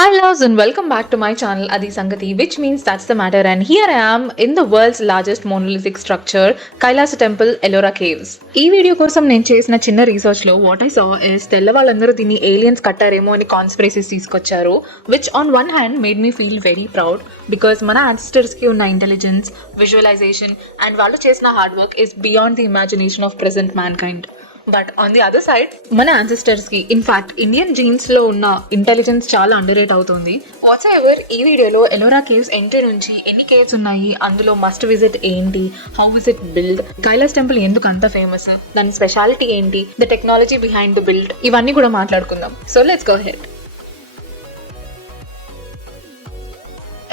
Hi loves and welcome back to my channel Adi Sangati, which means that's the matter, and here I am in the world's largest monolithic structure, Kailasa Temple, Ellora Caves. ఈ వీడియో కోసం నేను చేసిన చిన్న రీసెర్చ్ లో what I saw is తెల్ల వాళ్ళందరూ దీన్ని ఏలియన్స్ కట్టారేమో అని కాన్స్పిరసీస్ తీసుకొచ్చారు, which on one hand made me feel very proud because మన యాన్సిస్టర్స్ కి ఉన్న ఇంటెలిజెన్స్, విజువలైజేషన్ అండ్ వాళ్ళు చేసిన hard work is beyond the imagination of present man kind. But on the other side మన యాన్సిస్టర్స్ కి ఇన్ఫాక్ట్ ఇండియన్ జీన్స్ లో ఉన్న ఇంటెలిజెన్స్ చాలా అండర్ రేట్ అవుతుంది. వాట్స్ ఎవర్ ఈ వీడియోలో ఎలోరా కేవ్స్ ఎంట్రీ నుంచి ఎన్ని కేవ్స్ ఉన్నాయి, అందులో మస్ట్ విజిట్ ఏంటి, how is it build, Kailash temple ఎందుకు అంత ఫేమస్, దాని స్పెషాలిటీ ఏంటి, the technology behind the build, ఇవన్నీ కూడా మాట్లాడుకుందాం. So let's go head.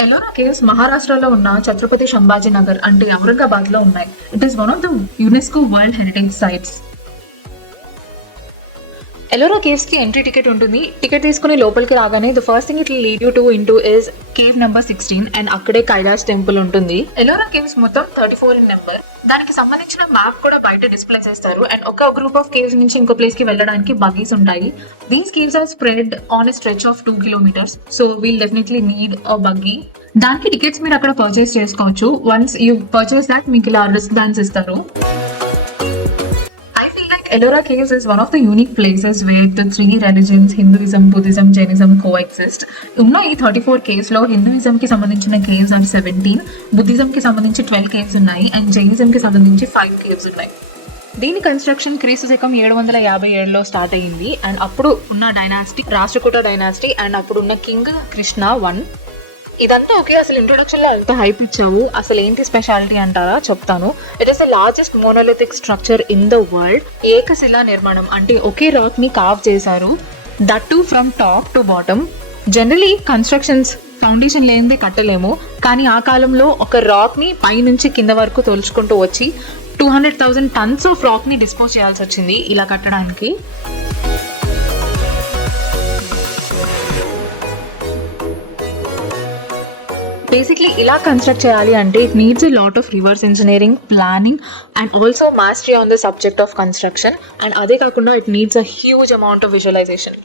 Ellora caves మహారాష్ట్రలో ఉన్న ఛత్రపతి సంభాజీ నగర్ అంటే ఔరంగాబాద్ లో ఉన్నాయి. It is one of the UNESCO world heritage sites. Ellora caves కి ఎంట్రీ టికెట్ ఉంటుంది. టికెట్ తీసుకుని లోపలికి రాగానే the first thing it will lead you to into is cave number 16 అండ్ అక్కడే కైలాస్ టెంపుల్ ఉంటుంది. ఎలోరా కేవ్స్ మొత్తం 34 ఇన్ నెంబర్. దానికి సంబంధించిన మ్యాప్ కూడా బయట డిస్ప్లే చేస్తారు అండ్ ఒక గ్రూప్ ఆఫ్ కేవ్స్ నుంచి ఇంకో ప్లేస్ కి వెళ్ళడానికి బగ్గీస్ ఉంటాయి. These caves are spread on a stretch of 2 kilometers, so we'll definitely need a buggy. దానికి టికెట్స్ మీరు అక్కడ పర్చేస్ చేసుకోవచ్చు. వన్స్ యూ పర్చేస్ దాట్ మీకు ఇలా రిస్ట్ బ్యాండ్స్ ఇస్తారు. Ellora Caves is one of the unique places where the three religions, Hinduism, Buddhism, Jainism coexist. ఉన్న ఈ 34 caves లో హిందూయిజం కి సంబంధించిన caves are 17, బుద్ధిజం కి సంబంధించి 12 caves ఉన్నాయి అండ్ జైనిజం కి సంబంధించి 5 caves ఉన్నాయి. దీని కన్స్ట్రక్షన్ క్రీస్తు శకం 757లో స్టార్ట్ అయ్యింది అండ్ అప్పుడు ఉన్న డైనాసిటీ రాష్ట్రకూట డైనాసిటీ అండ్ అప్పుడు ఉన్న కింగ్ కృష్ణ 1. ఇదంతా ఓకే, అసలు ఇంట్రొడక్షన్ లో ఎంత హైప్ ఇచ్చావు, అసలు ఏంటి స్పెషాలిటీ అంటారా చెప్తాను. It is the largest monolithic structure in the world. ఏకశిలా నిర్మాణం అంటే ఒకే రాక్ ని కార్వ్ చేశారు, that too from top to bottom. Generally constructions foundation లేనిదే కట్టలేము, కానీ ఆ కాలంలో ఒక రాక్ ని పై నుంచి కింద వరకు తోల్చుకుంటూ వచ్చి 200,000 tons ఆఫ్ రాక్ ని డిస్పోజ్ చేయాల్సి వచ్చింది ఇలా కట్టడానికి. బేసిక్లీ ఇలా కన్స్ట్రక్ట్ చేయాలి అంటే it needs a lot of reverse engineering, planning and also mastery on the subject of construction. And అదే కాకుండా it needs a huge amount of visualization.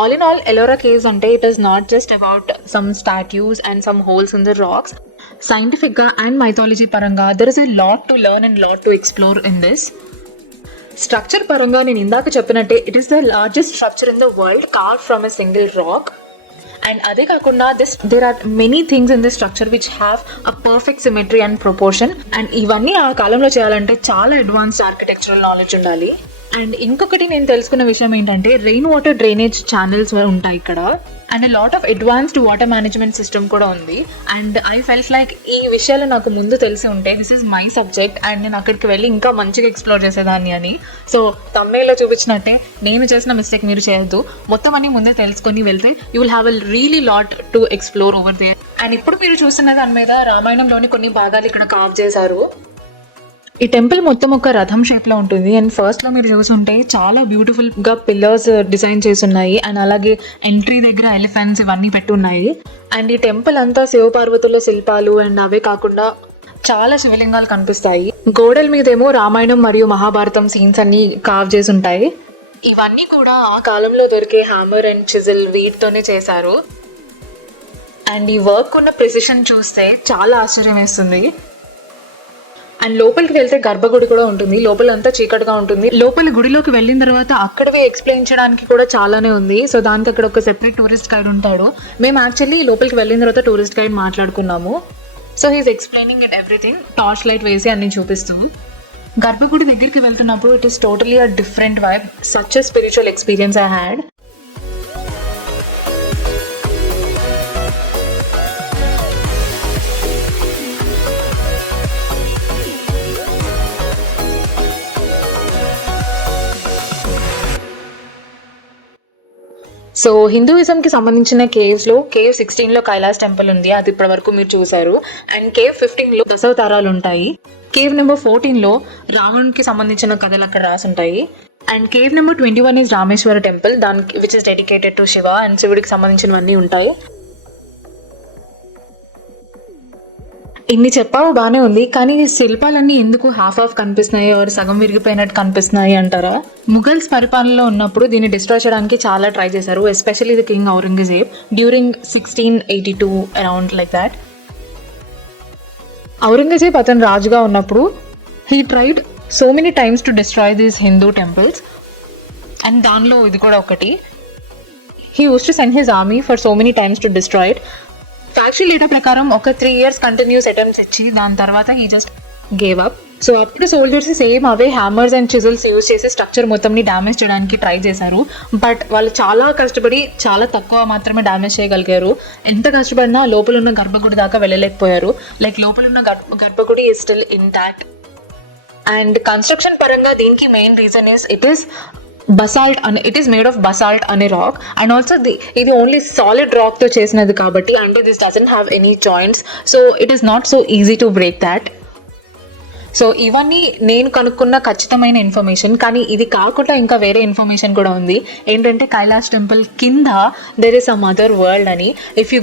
All in all Ellora caves అంటే it is not just about some statues and some holes in the rocks. Scientific గా and mythology పరంగా there is a lot to learn and lot to explore in this. Structure పరంగా నేను ఇందాక చెప్పినట్టే it is the largest structure in the world carved from a single rock. And అదే కాకుండా there are many things in this structure which have a perfect symmetry and proportion. And ఇవన్నీ ఆ కాలంలో చేయాలంటే చాలా అడ్వాన్స్డ్ ఆర్కిటెక్చరల్ నాలెడ్జ్ ఉండాలి. And ఇంకొకటి నేను తెలుసుకున్న విషయం ఏంటంటే రెయిన్ వాటర్ డ్రైనేజ్ ఛానల్స్ ఉంటాయి ఇక్కడ and a lot of advanced water management system కూడా ఉంది. అండ్ ఐ ఫెల్ట్ లైక్ ఈ విషయాలు నాకు ముందు తెలిసి ఉంటే this is my subject and నేను అక్కడికి వెళ్ళి ఇంకా మంచిగా ఎక్స్ప్లోర్ చేసేదాన్ని అని. సో తమ్నేల్లో చూపించినట్టే నేను చేసిన మిస్టేక్ మీరు చేయొద్దు, మొత్తం అన్ని ముందే తెలుసుకొని వెళ్తే you will have a really lot to explore over there. And ఇప్పుడు మీరు చూస్తున్న దాని మీద రామాయణంలోని కొన్ని భాగాలు ఇక్కడ కార్వ్ చేశారు. ఈ టెంపుల్ మొత్తం ఒక రథం షేప్ లో ఉంటుంది అండ్ ఫస్ట్ లో మీరు చూసుంటే చాలా బ్యూటిఫుల్ గా పిల్లర్స్ డిజైన్ చేసి ఉన్నాయి అండ్ అలాగే ఎంట్రీ దగ్గర ఎలిఫెంట్స్ ఇవన్నీ పెట్టున్నాయి. అండ్ ఈ టెంపుల్ అంతా శివపార్వతుల శిల్పాలు అండ్ అవే కాకుండా చాలా శివలింగాలు కనిపిస్తాయి. గోడల మీదేమో రామాయణం మరియు మహాభారతం సీన్స్ అన్ని కార్వ్ చేసి ఉంటాయి. ఇవన్నీ కూడా ఆ కాలంలో దొరికే హ్యామర్ అండ్ చిజిల్ వీటితోనే చేశారు. అండ్ ఈ వర్క్ ఉన్న ప్రెసిషన్ చూస్తే చాలా ఆశ్చర్యం వేస్తుంది. అండ్ లోపలికి వెళ్తే గర్భగుడి కూడా ఉంటుంది, లోపలంతా చీకటిగా ఉంటుంది. లోపలి గుడిలోకి వెళ్ళిన తర్వాత అక్కడవే ఎక్స్ప్లెయిన్ చేయడానికి కూడా చాలానే ఉంది. సో దానికి అక్కడ ఒక సెపరేట్ టూరిస్ట్ గైడ్ ఉంటాడు. మేము యాక్చువల్లీ లోపలికి వెళ్ళిన తర్వాత టూరిస్ట్ గైడ్ మాట్లాడుకున్నాము. So he's explaining it everything, torch light వేసి అన్ని చూపిస్తూ. గర్భగుడి దగ్గరికి వెళ్తున్నప్పుడు it is totally a different vibe, such a spiritual experience I had. So Hinduism కి సంబంధించిన కేవ్స్ లో కేవ్ 16 లో కైలాస్ టెంపుల్ ఉంది, అది ఇప్పటి వరకు మీరు చూసారు. అండ్ కేవ్ 15 లో దశావతారాలు ఉంటాయి. కేవ్ నెంబర్ 14 లో రావణునికి సంబంధించిన కథలు అక్కడ రాసి ఉంటాయి. And cave number 21 is Rameshwara temple, దానికి which is dedicated to Shiva and శివుడికి సంబంధించినవన్నీ ఉంటాయి. ఇన్ని చెప్పావు బానే ఉంది, కానీ ఈ శిల్పాలన్నీ ఎందుకు హాఫ్ ఆఫ్ కనిపిస్తున్నాయి ఆర్ సగం విరిగిపోయినట్టు కనిపిస్తున్నాయి అంటారా? ముఘల్స్ పరిపాలనలో ఉన్నప్పుడు దీన్ని డిస్ట్రాయ్ చేయడానికి చాలా ట్రై చేశారు, especially the king Aurangzeb during 1682 around like that. Aurangzeb అతను రాజుగా ఉన్నప్పుడు he tried so many times to destroy these Hindu temples, and దానిలో ఇది కూడా ఒకటి. He use to send his army for so many times to destroy it. Factual data ప్రకారం ఒక 3 years continuous attempts ఇచ్చి దాని తర్వాత he just gave up. So అప్పుడు soldiers same away hammers and chisels use చేసి స్ట్రక్చర్ మొత్తంని డ్యామేజ్ చేయడానికి ట్రై చేశారు. బట్ వాళ్ళు చాలా కష్టపడి చాలా తక్కువ మాత్రమే డ్యామేజ్ చేయగలిగారు. ఎంత కష్టపడినా లోపల ఉన్న గర్భగుడి దాకా వెళ్ళలేకపోయారు. లైక్ లోపల ఉన్న గర్భగుడి is still intact. And construction పరంగా దీనికి main reason is it is made of basalt అనే రాక్, అండ్ ఆల్సో ఇది ఓన్లీ సాలిడ్ రాక్ తో చేసినది కాబట్టి, అంటే this doesn't have any joints, so it is not so easy to break that. So ఇవన్నీ నేను కనుక్కున్న ఖచ్చితమైన ఇన్ఫర్మేషన్. కానీ ఇది కాకుండా ఇంకా వేరే ఇన్ఫర్మేషన్ కూడా ఉంది. ఏంటంటే కైలాష్ టెంపుల్ కింద there is some other world అని. If you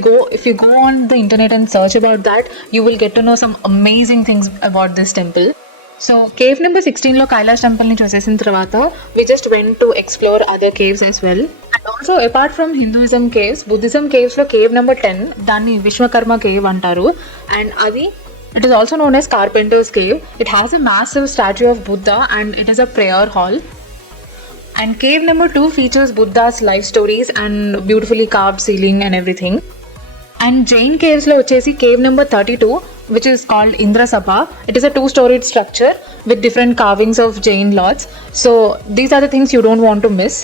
go on the internet and search about that, you will get to know some amazing things about this temple. So cave number 16లో కైలాష్ టెంపుల్ని చూసేసిన తర్వాత we just went to explore other caves as well. And also apart from Hinduism caves, Buddhism కేవ్స్లో cave number 10 దాన్ని Vishwakarma cave అంటారు. అండ్ అది it is also known as Carpenter's Cave. It has a massive statue of Buddha and it is a prayer hall. And cave number 2 features Buddha's life stories and beautifully carved ceiling and everything. And Jain caves lo vachesi cave number 32, which is called Indra Sabha. It is a 2-storied structure with different carvings of Jain lords. So these are the things you don't want to miss.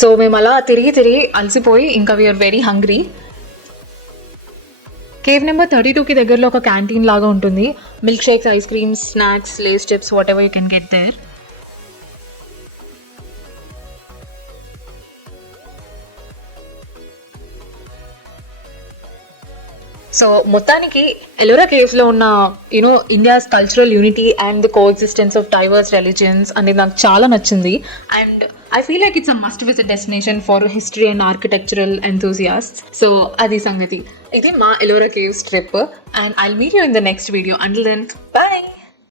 So మేము అలా తిరిగి అలసిపోయి ఇంకా we are very hungry. Cave number 32కి దగ్గరలో ఒక canteen లాగా ఉంటుంది. Milk shakes, ice creams, snacks, Lay's chips, whatever you can get there. So మొత్తానికి ఎలోరా కేవ్స్లో ఉన్న India's cultural unity and the coexistence of diverse religions అనేది నాకు చాలా నచ్చింది. And I feel like it's a must visit destination for history and architectural enthusiasts. So adi sangati. Idi ma Ellora Caves trip, and I'll meet you in the next video. Until then, bye.